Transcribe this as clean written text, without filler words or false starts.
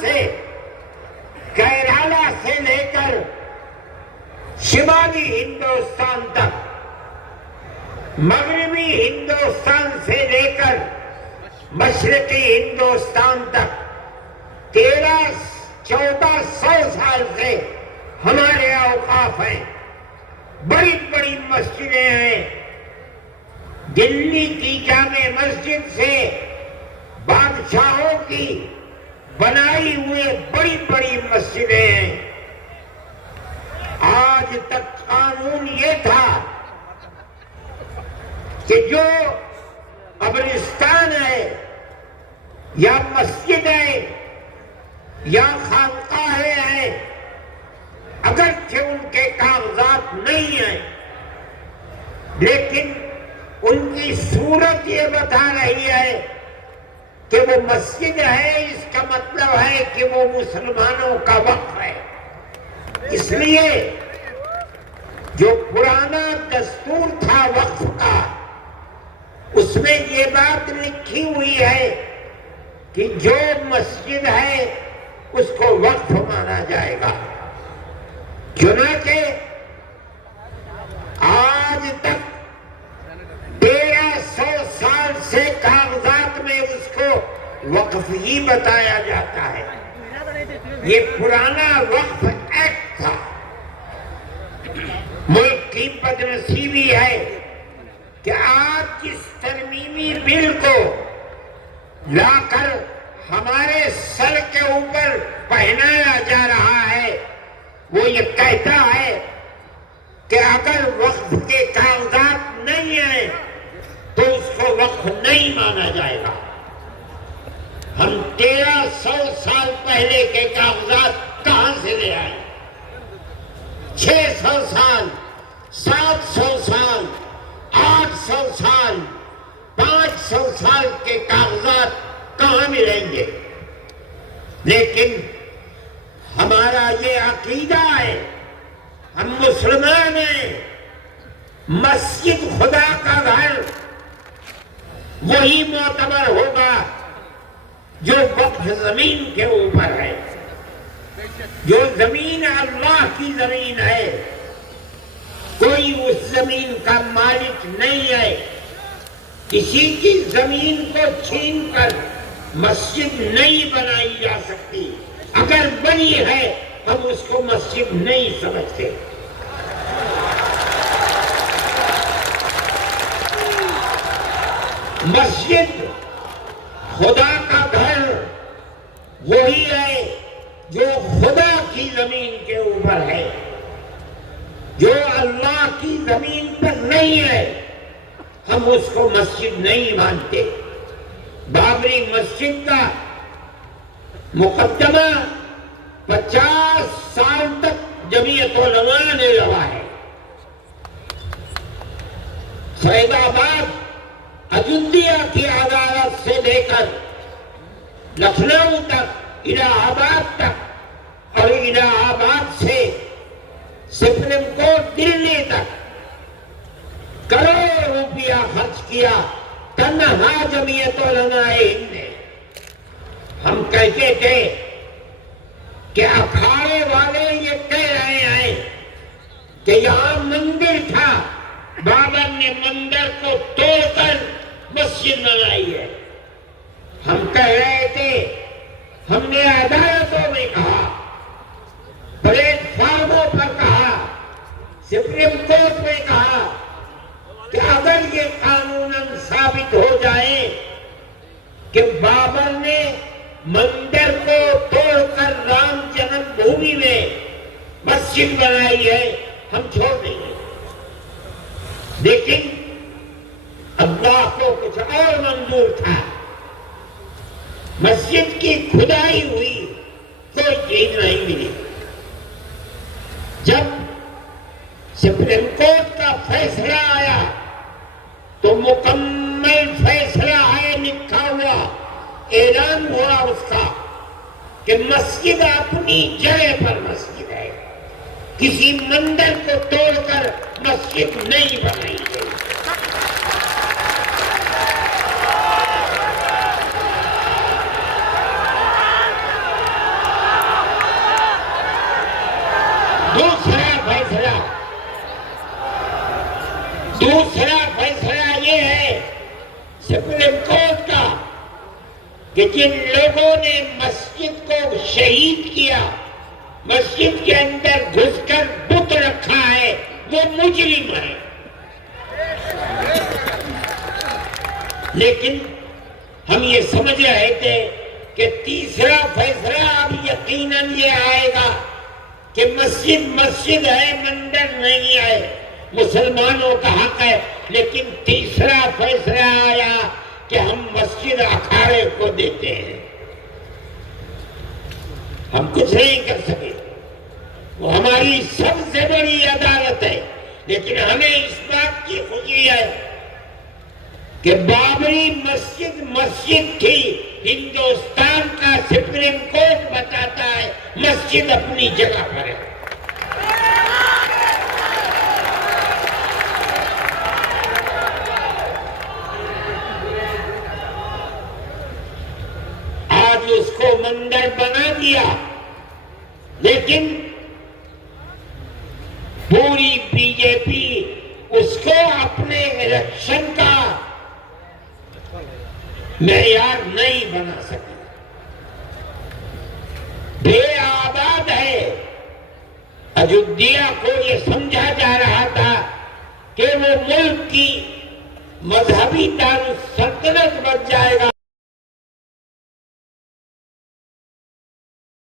سے کیرالا سے لے کر شمالی ہندوستان تک، مغربی ہندوستان سے لے کر مشرقی ہندوستان تک 1300-1400 سال سے ہمارے اوقاف ہیں، بڑی بڑی مسجدیں ہیں۔ دلی کی جامع مسجد سے بادشاہوں کی بنائی ہوئے بڑی بڑی مسجدیں ہیں۔ آج تک قانون یہ تھا کہ جو قبرستان ہے یا مسجد ہے یا خانقاہیں ہیں، اگرچہ ان کے کاغذات نہیں ہیں، لیکن ان کی صورت یہ بتا رہی ہے کہ وہ مسجد ہے، اس کا مطلب ہے کہ وہ مسلمانوں کا وقف ہے۔ اس لیے جو پرانا دستور تھا وقف کا، اس میں یہ بات لکھی ہوئی ہے کہ جو مسجد ہے اس کو وقف مانا جائے گا۔ چنانچہ آج تک 1300 سال سے کاغذات میں اس کو وقف ہی بتایا جاتا ہے۔ یہ پرانا وقف ایکٹ تھا۔ ملک کی بدنصیبی ہے کہ آج جس ترمیمی بل کو لا کر ہمارے سر کے اوپر پہنایا جا رہا ہے، وہ یہ کہتا ہے کہ اگر وقف کے کاغذات نہیں ہیں تو اس کو وقف نہیں مانا جائے گا۔ ہم 1300 سال پہلے کے کاغذات کہاں سے لے آئے؟ 600 سال، 700 سال، 800 سال، 500 سال کے کاغذات کہاں ملیں گے؟ لیکن ہمارا یہ عقیدہ ہے، ہم مسلمان ہیں، مسجد خدا کا گھر وہی معتبر ہوگا جو وقف زمین کے اوپر ہے۔ جو زمین اللہ کی زمین ہے، کوئی اس زمین کا مالک نہیں ہے۔ کسی کی زمین کو چھین کر مسجد نہیں بنائی جا سکتی، اگر بنی ہے ہم اس کو مسجد نہیں سمجھتے۔ مسجد خدا کا گھر وہی ہے جو خدا کی زمین کے اوپر ہے۔ جو اللہ کی زمین پر نہیں ہے ہم اس کو مسجد نہیں مانتے۔ بابری مسجد کا مقدمہ 50 سال تک جمعیت علماء نے لڑا ہے۔ فیض آباد اجودھیا کی عدالت سے لے کر لکھنؤ تک، الہ آباد تک، اور الہ آباد سے سپریم کورٹ دلی تک کروڑوں روپیہ خرچ کیا تنہا جمعیت علماء ہند نے۔ ہم کہتے تھے کہ اکھاڑے والے یہ کہہ رہے ہیں کہ یہاں مندر تھا، بابر نے مندر کو توڑ کر مسجد بنائی ہے۔ ہم کہہ رہے تھے، ہم نے عدالتوں میں کہا، پلیٹ فارموں پر کہا، سپریم کورٹ میں کہا کہ اگر یہ قانوناً ثابت ہو جائے کہ بابر نے مندر کو توڑ کر رام جنم بھومی میں مسجد بنائی ہے، ہم چھوڑ دیں گے۔ لیکن اللہ کو کچھ اور منظور تھا۔ مسجد کی کھدائی ہوئی کوئی چیز نہیں ملی۔ جب سپریم کورٹ کا فیصلہ آیا تو مکمل فیصلہ ہے، لکھا ہوا اعلان ہوا اس کا کہ مسجد اپنی جگہ پر مسجد ہے، کسی مندر کو توڑ کر مسجد نہیں بنائی گئی۔ دوسرا فیصلہ یہ ہے سپریم کورٹ کا کہ جن لوگوں نے مسجد کو شہید کیا، مسجد کے اندر گھس کر بت رکھا ہے، وہ مجرم ہے۔ لیکن ہم یہ سمجھ رہے تھے کہ تیسرا فیصلہ اب یقیناً یہ آئے گا کہ مسجد مسجد ہے، مندر نہیں ہے، مسلمانوں کا حق ہے۔ لیکن تیسرا فیصلہ آیا کہ ہم مسجد اکھاڑے کو دیتے ہیں۔ ہم کچھ نہیں کر سکے، وہ ہماری سب سے بڑی عدالت ہے، لیکن ہمیں اس بات کی خوشی ہے کہ بابری مسجد مسجد تھی۔ ہندوستان کا سپریم کورٹ بتاتا ہے مسجد اپنی جگہ پر ہے۔ آج اس کو مندر بنا دیا، لیکن پوری بی جے پی اس کو اپنے الیکشن کا معیار نہیں بنا سکی۔ بے آباد ہے۔ اجودھیا کو یہ سمجھا جا رہا تھا کہ وہ ملک کی مذہبی دار السلطنت بن جائے گا۔